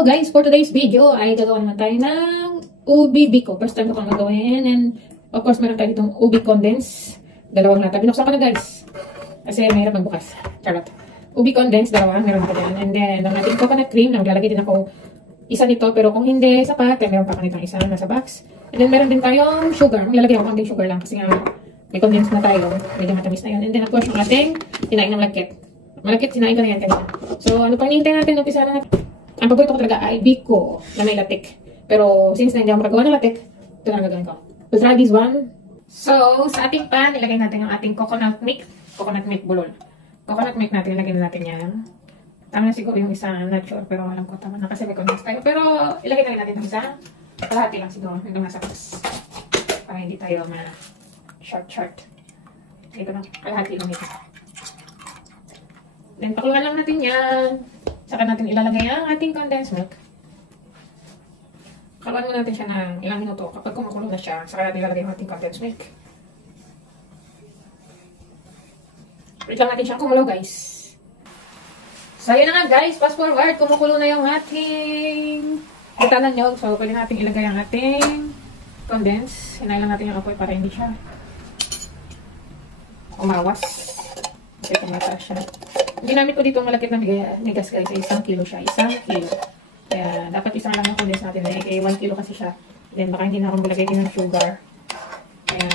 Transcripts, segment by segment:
So guys, for today's video ay gagawa naman tayo ng ubi biko. First time ko itong gagawin. And of course, meron tayo itong ubi condense. Dalawang lata. Binuksan ko na guys. Kasi mahirap magbukas. Charot. Ubi condense, dalawa. Meron ko dyan. And then, ang ating coconut cream. Naglalagay din ako isa nito. Pero kung hindi, sapat. Meron pa kanitang isa nasa box. And then, meron din tayong sugar. Maglalagay ako konting sugar lang. Kasi nga, may condense na tayo. Medyo matamis na yun. And then, of course, yung ating kinain ng malagkit. Malagkit, sinain ko na yan kanina. So, ano pang hinihintay natin? Umpisa na natin. Ang paborito ko talaga ay biko na may latik. Pero since na hindi ako makagawa ng latik, ito na gagawin ko. We'll try this one. So, sa ating pan, ilagay natin ang ating coconut milk. Coconut milk bulol. Coconut milk natin, ilagay na natin yan. Tama na siguro yung isa, not sure. Pero alam ko, tama na kasi may condense tayo. Pero ilagay na rin natin yung isa. Kalahati lang siguro, hanggang nasa box. Para hindi tayo short. Ito na, kalahati lang ito. Then, pakuluan lang natin yan. Saka natin ilalagay ang ating condensed milk. Kaluan mo natin siya ng ilang minuto. Kapag kumukulo na siya, saka natin ilalagay ang ating condensed milk. Wait lang natin siyang kumulo, guys. So, yun na nga, guys. Fast forward. Kumukulo na yung ating butanan nyo. So, pwede natin ilagay ang ating condense. Hinay lang natin yung apoy para hindi siya umawas. Kasi tumataas siya. Ginamit ko dito malakit na migas guys. 1 kilo siya. 1 kilo. Kaya dapat isang lang ang condense natin. Kaya 1 kilo kasi siya. Then baka hindi na akong malagay din ng sugar. Kaya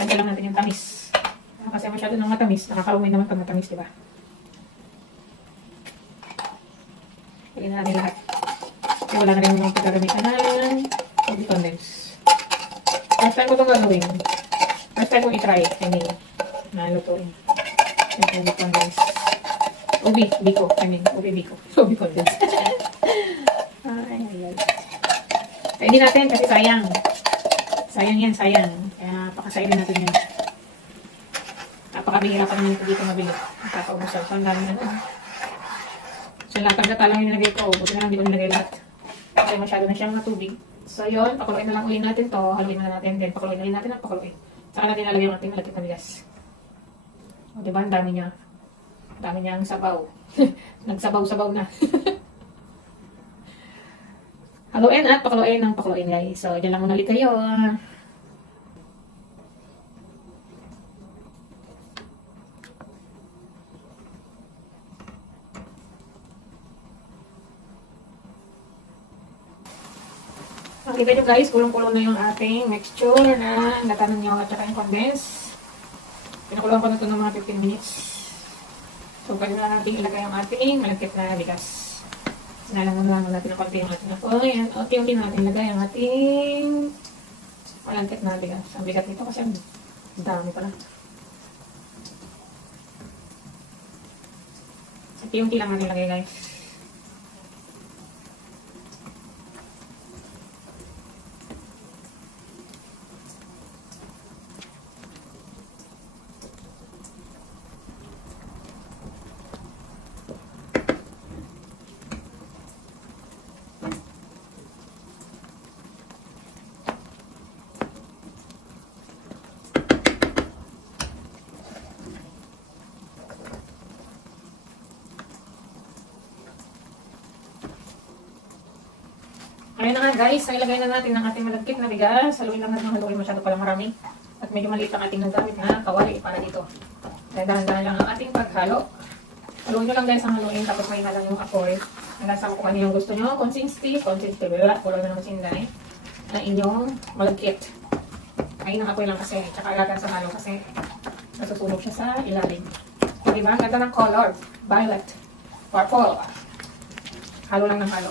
tanda lang natin yung tamis. Kasi masyado ng matamis. Nakaka-uwi naman pag matamis, diba? Pagin na natin lahat. Kaya wala na rin mga pagkagamitan ng ubi condense. First time ko itong gagawin. First time ko i-try. I mean, nalutuin. Yung ubi condense. Ubi biko. Ubi condense. Ay. Kaya hindi natin kasi sayang. Sayang yan, sayang. Kaya pakasayang natin yan. Napakabihira pa naman ito dito mabili. Nakakaubusan. So, ang dami na nun. So, latag-lata lang yung nilagay ko. Buti na lang hindi ko nilagay lahat. Kasi masyado na siyang matubig. So, yun. Pakuluin na lang ulit natin to. Haluin na natin. Then, pakuluin na rin natin ang pakuluin. Saka natin nalagay yung ating malapit na bigas. O, diba? Ang dami niya. Ang dami niyang sabaw. Nagsabaw-sabaw na. Haluin at pakuluin ng pakuluin, guys. So, dyan lang muna ulit kayo. Makikita nyo, guys, kulong-kulong na yung ating mixture na natanan nyo at saka yung condense. Pinakuluan ko na ito ng mga 15 minutes. So, pwede na natin ilagay ang ating malagkit na bigas. Sinalangan lang natin ng konti yung ating apoy. And unti-unti natin ilagay ang ating malagkit na bigas. Ang bigat nito kasi ang dami pala. Unti-unti lang natin ilagay, guys. Ayan na nga guys, ilagay na natin ang ating malagkit na bigas. Haluin lang natin, haluin masyado pala marami. At medyo maliit ang ating nagamit na kawali para dito. Kaya dahan-dahan lang ang ating paghalo. Haluin nyo lang guys ang haluin, tapos may na lang yung apoy. Nasa kung ano yung gusto nyo. Consistency, wala. Kulang na naman sinday. Ang inyong malagkit. Ayun ang apoy lang kasi. Tsaka agad sa halo kasi nasusunog siya sa ilalim. So, diba? Ang ganda ng color. Violet. Purple. Halo lang ng halo.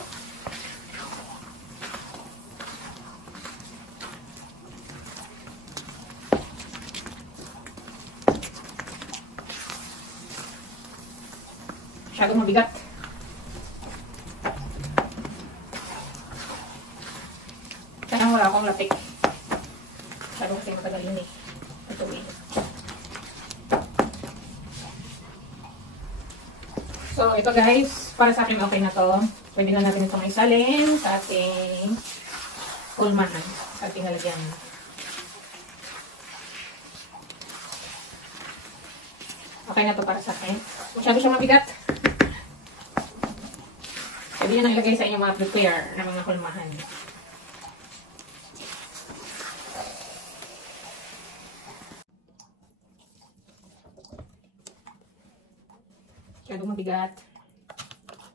Masyadong mabigat. Kaya wala akong latik. Masyadong kasi matagal yun eh. Ituloy. So, ito guys, para sa akin okay na to. Pwede na natin itong isalin sa ating kulmahan, sa ating halagyan. Okay na to para sa akin. Masyado siya mabigat. Pwede nyo nang ilagay sa inyong mga prepare na mga hulmahan. Masyadong mabigat.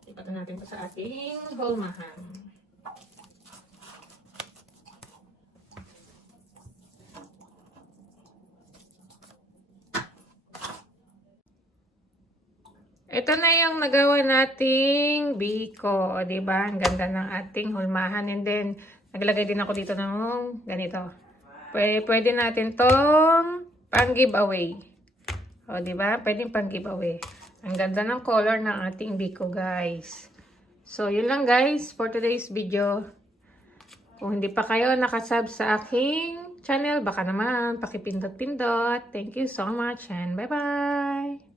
Ipatan natin ito sa ating hulmahan. Ito na yung nagawa nating biko, o diba? Ang ganda ng ating hulmahan. And then, naglagay din ako dito ng ganito. Pwede natin tong pang giveaway. O diba? Pwede pang giveaway. Ang ganda ng color ng ating biko, guys. So, yun lang guys for today's video. Kung hindi pa kayo nakasub sa aking channel, baka naman pakipindot-pindot. Thank you so much and bye-bye!